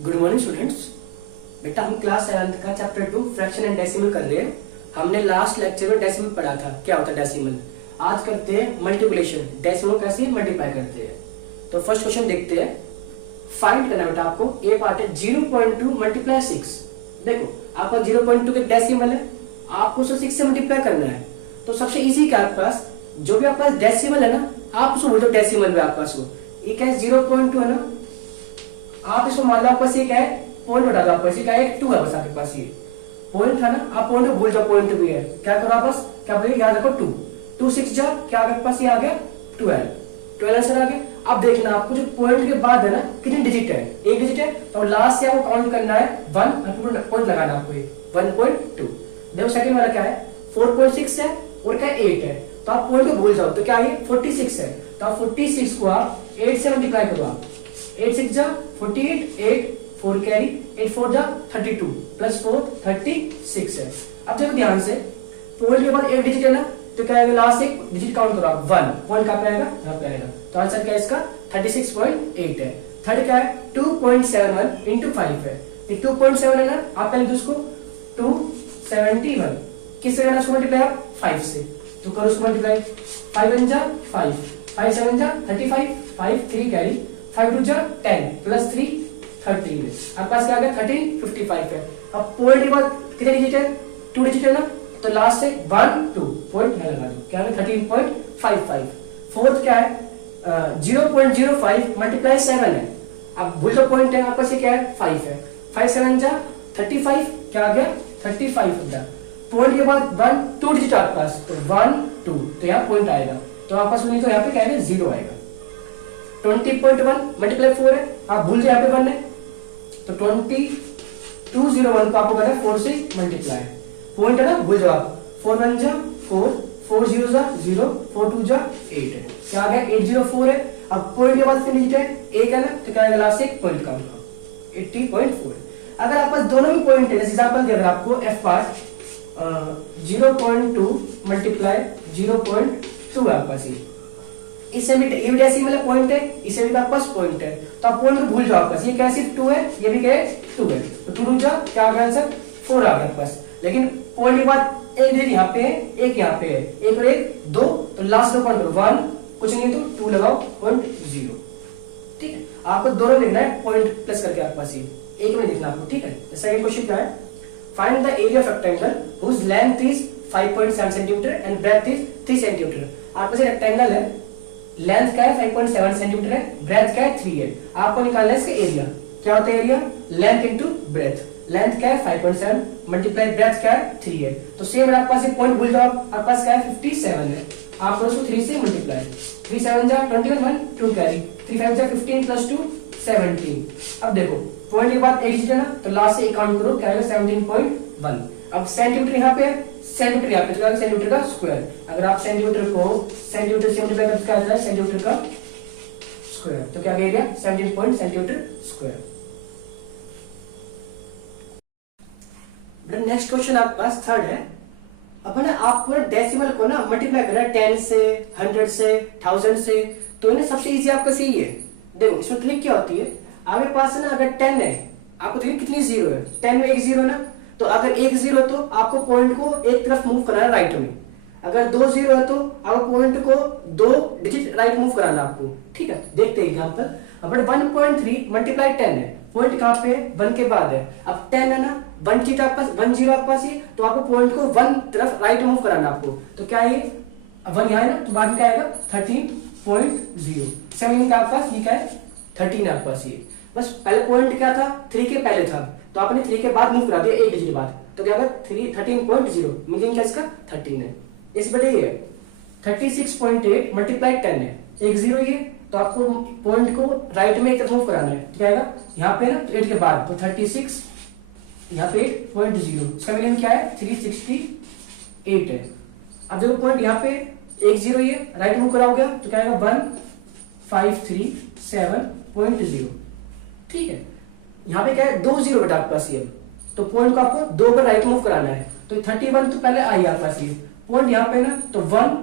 Good morning students. बेटा हम class 7 का चैप्टर 2 फ्रैक्शन एंड डेसिमल कर रहे हैं। हमने लास्ट लेक्चर में डेसिमल पढ़ा था, क्या होता है डेसिमल। आज करते हैं मल्टीप्लिकेशन, डेसिमल कैसे मल्टीप्लाई करते हैं। तो फर्स्ट क्वेश्चन देखते हैं। फाइंड करना बेटा आपको, ए पार्ट है 0.2 मल्टीप्लाई 6। देखो आपका 0.2 के डेसिमल है, आपको उसे 6 से मल्टीप्लाई करना है। तो सबसे इजी क्या आपके पास, जो भी आपके पास डेसिमल है ना, आप उसको बोल दो डेसिमल में आपके पास वो ये क्या है 0.2 है ना, आप इसको मान लो आपके पास ये क्या है पॉइंट बता दो, आपके पास ये क्या है 2 है, बस आपके पास ये पॉइंट था ना, आप पॉइंट को भूल जाओ, पॉइंट भी है क्या करो आप बस क्या बोलिए याद रखो 2 2 6 जा क्या आपके पास ये आ गया 12 आंसर आ गया। अब देखना आपको जो पॉइंट के बाद है ना कितने डिजिट है, एक डिजिट है, तो लास्ट से आपको काउंट करना है 1 और पॉइंट लगाना आपको ये 1.2। देखो सेकंड वाला क्या है 4.6 है और क्या 8 है, तो आप पॉइंट को भूल जाओ, तो क्या ये 46 है, तो आप 46 को आप 8 से मल्टीप्लाई करो आप 8 6 जा 48, 8 4 कैरी 8 4 जा 32 प्लस 4 36 है। अब देखो ध्यान से पॉइंट के बाद एक डिजिट है ना, तो क्या आएगा लास्ट एक डिजिट काउंट करो आप 1, पॉइंट कहां पे आएगा यहां पे आएगा, तो आंसर क्या है इसका 36.8 है। थर्ड क्या है 2.71 into 5 है, ये 2.7 है ना, आप पहले उसको 271 किससे करना उसको मल्टीप्लाई आप 5 से, तो करो उसको मल्टीप्लाई 5 1 जा 5 5 7 जा 35 5 3 कैरी 5 2 जा 10 प्लस 3 13 है। आपके पास क्या आ गया 1355 है। अब पॉइंट के बाद कितने डिजिट है 2 डिजिट है ना, तो लास्ट से 1 2 पॉइंट में लगा दो, क्या है 13.55। फोर्थ क्या है 0.05 मल्टीप्लाई 7 है, अब भूल दो पॉइंट है, आपके पास ये क्या है 5 है, 5 7 जा 35 क्या आ गया 35 हो गया। पॉइंट के बाद 1 2 डिजिट आपके पास, तो 1 2 तो यहाँ पॉइंट आएगा, तो आपके पास नहीं तो यहाँ पे क्या है 0 आएगा। 20.1 मल्टीप्लाई 4 है, आप भूल जाए यहाँ पे 1 है, तो 2201 को आपको करना है 4 से मल्टीप्लाई, पॉइंट है ना भूल जाओ आप 4 1 जा 4 4 0 जा 0 4 2 जा 8 है, क्या आ गया 804 है। अब पॉइंट के बाद डिजिट है 1 है ना, तो क्या आएगा लास्ट एक पॉइंट काउंट करो 80.4। अगर आपके पास दोनों भी पॉइंट है, जैसे एग्जांपल दे, अगर आपको एफ पार्ट 0.2 मल्टीप्लाई 0.2 है आपके पास, इससे भी ये डेसिमल पॉइंट है, इसे भी आपके पास पॉइंट है, तो आप पॉइंट को भूल जाओ, आपके पास ये क्या सिर्फ 2 है, ये भी क्या है 2 है, तो 2 जा क्या आ गया आंसर 4 आ गया आपके पास। लेकिन पॉइंट के बाद एक डिजिट यहाँ पे है, एक यहाँ पे है, एक और एक 2, तो लास्ट दो पॉइंट 1 कुछ नहीं तो 2 लगाओ पॉइंट 0, ठीक है। आपको दोनों लिखना है पॉइंट प्लस करके आपके पास, ये एक में लिखना आपको, ठीक है। सेकंड क्वेश्चन क्या है, find the area of rectangle whose length is 5.7 centimetre and breadth is 3 centimetre. आपके पास रेक्टेंगल है, लेंथ क्या है 5.7 सेंटीमीटर है, ब्रेथ क्या है 3 है, आपको निकालना है इसका एरिया। क्या होता है area, length into breadth, length क्या है 5.7 मल्टीप्लाई ब्रेथ क्या है 3 है, तो सेम आपके पास ये पॉइंट भूल जाओ, आपके पास क्या है 57 है, आप उसको 3 से मल्टीप्लाई 3 7 जा 21 1 2 कैरी 3 5 जा 15 प्लस 2 17। अब देखो पॉइंट के बाद एक डिजिट है ना, तो लास्ट से एक काउंट करो क्या आएगा 17.1। अब सेंटीमीटर यहाँ पे है, सेंटीमीटर यहाँ पे, तो सेंटीमीटर का स्क्वायर, अगर आप सेंटीमीटर को सेंटीमीटर से मल्टीप्लाई करते क्या आता है सेंटीमीटर का स्क्वायर, तो क्या कहेगा 17 point centimetre square. Next question आपके पास थर्ड है। अब ना आपको डेसिमल को ना मल्टीप्लाई करना है 10 से 100 से 1000 से, तो इन्हें सबसे इजी आपका सही है। देखो इसमें ट्रिक क्या होती है, आपके पास है ना अगर 10 है, आपको देखिए कितनी जीरो है, 10 में एक जीरो ना, तो अगर एक जीरो तो आपको पॉइंट को एक तरफ मूव कराना है राइट में, अगर 2 जीरो है तो आपको पॉइंट को 2 डिजिट राइट मूव कराना आपको, ठीक है। देखते हैं एग्जांपल। अब 1.3 मल्टीप्लाई 10 है, पॉइंट कहां पे है 1 के बाद है, अब 10 है ना 1 जीरो आपके पास 1 जीरो आपके पास ये, तो आपको पॉइंट को 1 तरफ राइट मूव कराना आपको, तो क्या है 1 यहाँ है ना, तो बाद में क्या आएगा 13.0। 7 का आपके पास ये क्या है 13 है आपके पास, ये बस पहले पॉइंट क्या था 3 के पहले था, तो आपने 3 के बाद मूव करा दिया एक डिजिट बाद, तो क्या होगा 13.0 मीनिंग क्या इसका 13 है। इस बटे ये 36.8 मल्टीप्लाई 10 है, एक जीरो ये, तो आपको पॉइंट को राइट में एक तरफ मूव कराना है, तो क्या आएगा यहाँ पे ना 8 के बाद, तो 36 यहाँ पे 8.0, इसका मीनिंग क्या है 368 है। अब देखो पॉइंट यहाँ पे एक जीरो ये राइट मूव कराओगे तो क्या आएगा 1537.0, ठीक है। यहाँ पे क्या है 2 जीरो बेटा आपके पास ये, तो पॉइंट को आपको 2 पर राइट मूव कराना है, तो 31 तो पहले आई आपके पास ये पॉइंट यहाँ पे ना, तो 1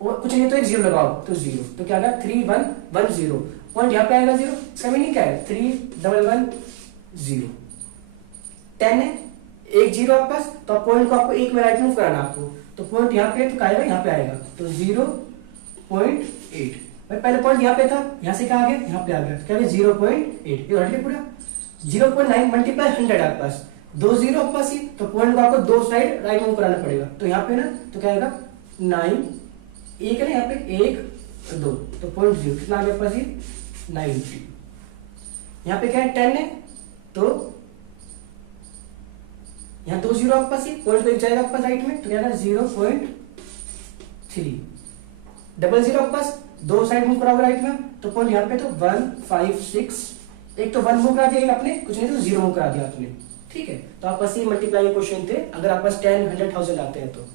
और कुछ नहीं तो एक जीरो लगाओ तो जीरो, तो क्या आएगा 3110। पॉइंट यहाँ पे आएगा जीरो, इसका मीनिंग क्या है 3110। 10 है, एक जीरो आपके पास, तो पॉइंट को आपको एक में राइट मूव कराना आपको, तो पॉइंट यहाँ पे तो क्या आएगा यहाँ पे आएगा, तो 0.8। भाई पहले पॉइंट यहाँ पे था, यहाँ से क्या आ गया यहाँ पे आ गया, क्या 0.8 ये हट गया पूरा। 0.9 मल्टीप्लाई 100 आपके पास, दो जीरो आपके पास ही, तो पॉइंट को आपको दो साइड राइट मूव कराना पड़ेगा, तो यहाँ पे ना तो क्या आएगा 9, एक है ना यहाँ पे एक दो, तो पॉइंट जीरो कितना आ गया पास ये 90। यहाँ पे क्या है 10 है, तो यहाँ दो जीरो आपके पास ही, पॉइंट एक जाएगा आपके पास राइट में, तो क्या आएगा 0.3। डबल जीरो आपके पास, दो साइड मूव कराओगे राइट में, तो पॉइंट यहाँ पे तो 156, एक तो 1 मूव करा दिया आपने, कुछ नहीं तो 0 मूव करा दिया आपने। ठीक है, तो आप बस ये मल्टीप्लाई के क्वेश्चन थे, अगर आप पास 10, 100, 1000 आते हैं तो।